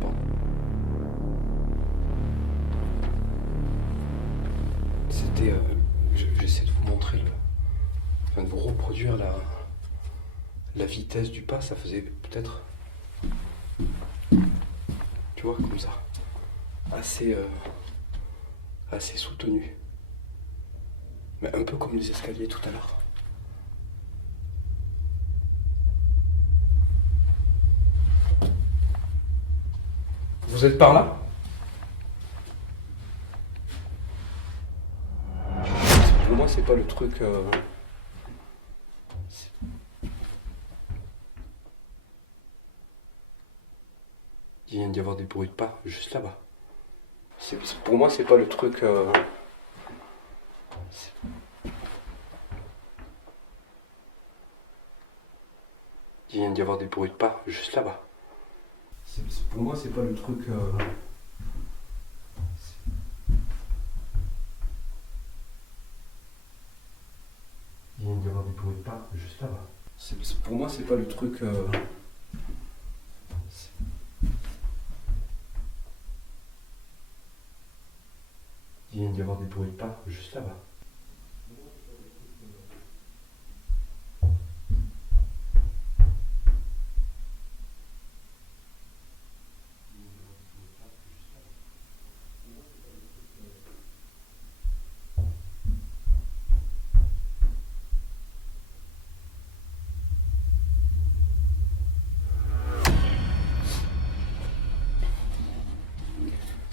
Bon. C'était... j'essaie de vous montrer de vous reproduire la vitesse du pas. Ça faisait peut-être... Tu vois, comme ça. Assez soutenu. Mais un peu comme les escaliers tout à l'heure. Vous êtes par là? pas le truc... Il vient d'y avoir des bruits de pas juste là-bas. Pour moi, c'est pas le truc... Il vient d'y avoir des bruits de pas juste là-bas. Pour moi, c'est pas le truc... Il vient d'y avoir des bruits de pas juste là-bas. Pour moi, c'est pas le truc... Il vient d'y avoir des bruits de pas juste là-bas.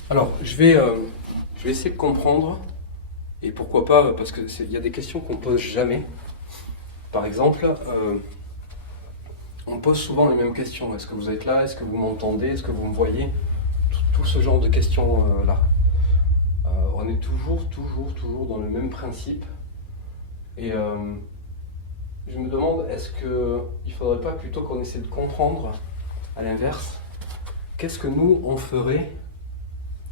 Alors, je vais essayer de comprendre, et pourquoi pas, parce qu'il y a des questions qu'on pose jamais. Par exemple, on pose souvent les mêmes questions. Est-ce que vous êtes là? Est-ce que vous m'entendez? Est-ce que vous me voyez? Tout ce genre de questions-là. On est toujours dans le même principe. Et je me demande, est-ce qu'il ne faudrait pas plutôt qu'on essaie de comprendre, à l'inverse, qu'est-ce que nous, on ferait?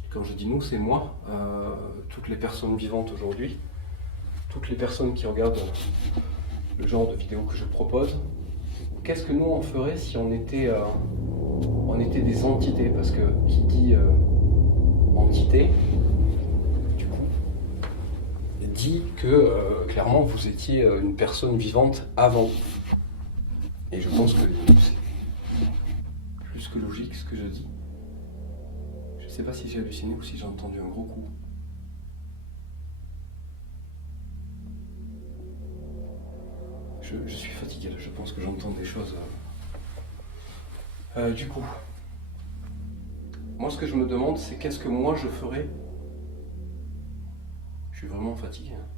Quand je dis nous, c'est moi, toutes les personnes vivantes aujourd'hui, toutes les personnes qui regardent le genre de vidéos que je propose. Qu'est-ce que nous on ferait si on était des entités? Parce que qui dit entité, du coup, dit que clairement vous étiez une personne vivante avant. Et je pense que c'est plus que logique ce que je dis. Je sais pas si j'ai halluciné ou si j'ai entendu un gros coup. Je suis fatigué là, je pense que j'entends des choses. Du coup, moi ce que je me demande, c'est qu'est-ce que moi je ferais. Je suis vraiment fatigué. Hein.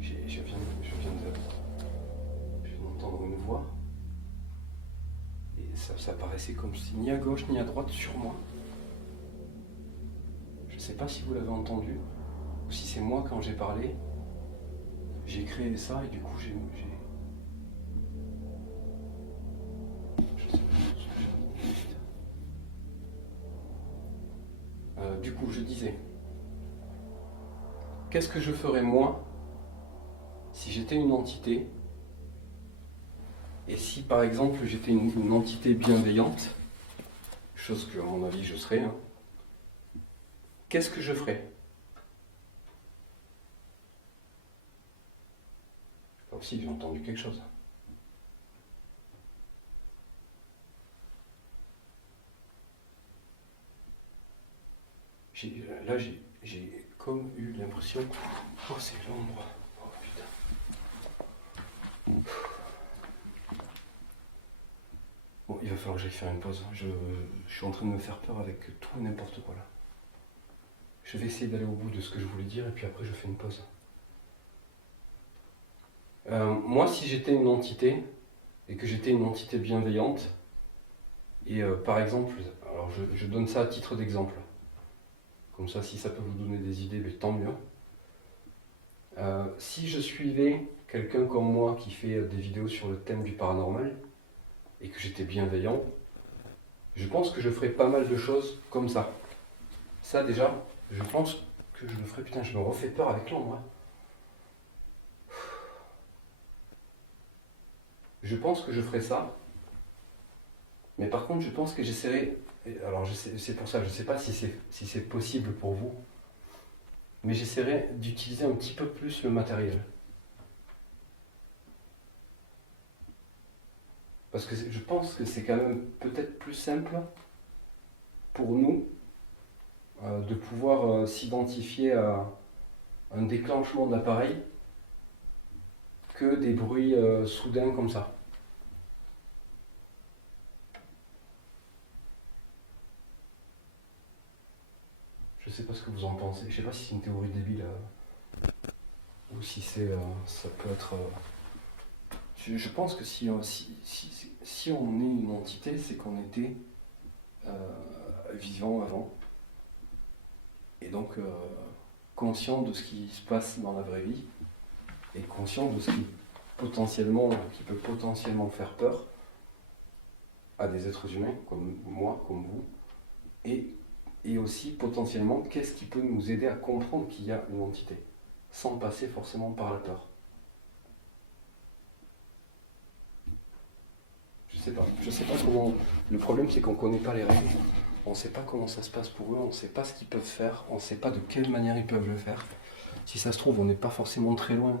Je viens d'entendre une voix. Et ça paraissait comme si ni à gauche ni à droite sur moi. Je ne sais pas si vous l'avez entendu, ou si c'est moi quand j'ai parlé. J'ai créé ça et du coup j'ai... Je sais pas. Du coup je disais, qu'est-ce que je ferais moi si j'étais une entité et si par exemple j'étais une entité bienveillante, chose que à mon avis je serais, hein, qu'est-ce que je ferais? Là aussi j'ai entendu quelque chose. Là j'ai comme eu l'impression... Oh c'est l'ombre. Oh putain. Bon, il va falloir que j'aille faire une pause. Je suis en train de me faire peur avec tout et n'importe quoi là. Je vais essayer d'aller au bout de ce que je voulais dire et puis après je fais une pause. Moi si j'étais une entité et que j'étais une entité bienveillante et par exemple, alors je donne ça à titre d'exemple. Comme ça, si ça peut vous donner des idées, ben, tant mieux. Si je suivais quelqu'un comme moi qui fait des vidéos sur le thème du paranormal et que j'étais bienveillant, je pense que je ferais pas mal de choses comme ça. Ça déjà, je pense que je le ferais. Putain, je me refais peur avec l'ombre. Hein. Je pense que je ferais ça. Mais par contre, je pense que j'essaierai... Alors c'est pour ça, je ne sais pas si c'est possible pour vous, mais j'essaierai d'utiliser un petit peu plus le matériel. Parce que je pense que c'est quand même peut-être plus simple pour nous de pouvoir s'identifier à un déclenchement d'appareil que des bruits soudains comme ça. Je sais pas ce que vous en pensez. Je sais pas si c'est une théorie débile ou si c'est, ça peut être... je pense que si on est une entité, c'est qu'on était vivant avant, et donc conscient de ce qui se passe dans la vraie vie, et conscient de ce qui peut potentiellement faire peur à des êtres humains comme moi, comme vous, et aussi potentiellement qu'est-ce qui peut nous aider à comprendre qu'il y a une entité, sans passer forcément par la peur. Je sais pas comment. Le problème, c'est qu'on ne connaît pas les règles, on ne sait pas comment ça se passe pour eux, on ne sait pas ce qu'ils peuvent faire, on ne sait pas de quelle manière ils peuvent le faire. Si ça se trouve, on n'est pas forcément très loin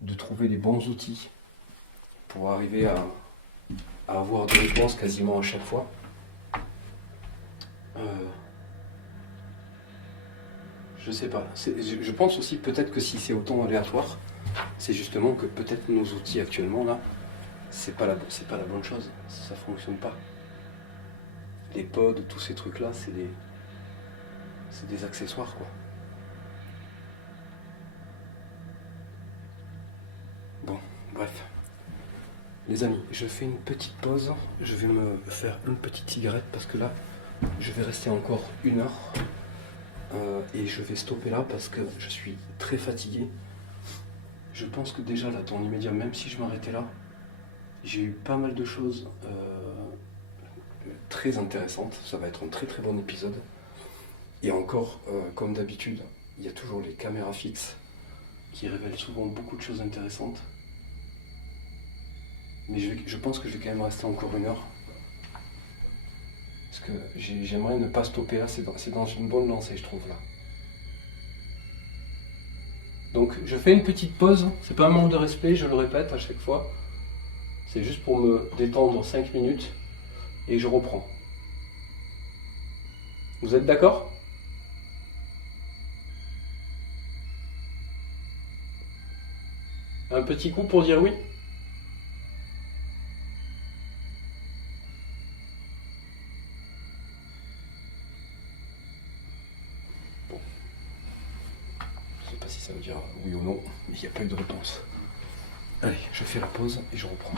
de trouver les bons outils pour arriver à avoir des réponses quasiment à chaque fois. Je sais pas. Je pense aussi peut-être que si c'est autant aléatoire, c'est justement que peut-être nos outils actuellement là, c'est pas la bonne chose. Ça fonctionne pas. Les pods, tous ces trucs là, c'est des accessoires quoi. Bon, bref. Les amis, je fais une petite pause. Je vais me faire une petite cigarette parce que là, je vais rester encore 1 heure. Et je vais stopper là parce que je suis très fatigué. Je pense que déjà là, dans l'immédiat, même si je m'arrêtais là, j'ai eu pas mal de choses très intéressantes. Ça va être un très très bon épisode. Et encore, comme d'habitude, il y a toujours les caméras fixes qui révèlent souvent beaucoup de choses intéressantes. Mais je pense que je vais quand même rester encore 1 heure. Parce que j'aimerais ne pas stopper là, c'est dans une bonne lancée je trouve là. Donc je fais une petite pause, c'est pas un manque de respect, je le répète à chaque fois. C'est juste pour me détendre 5 minutes et je reprends. Vous êtes d'accord ? Un petit coup pour dire oui ? Je sais pas si ça veut dire oui ou non, mais il n'y a pas eu de réponse. Allez, je fais la pause et je reprends.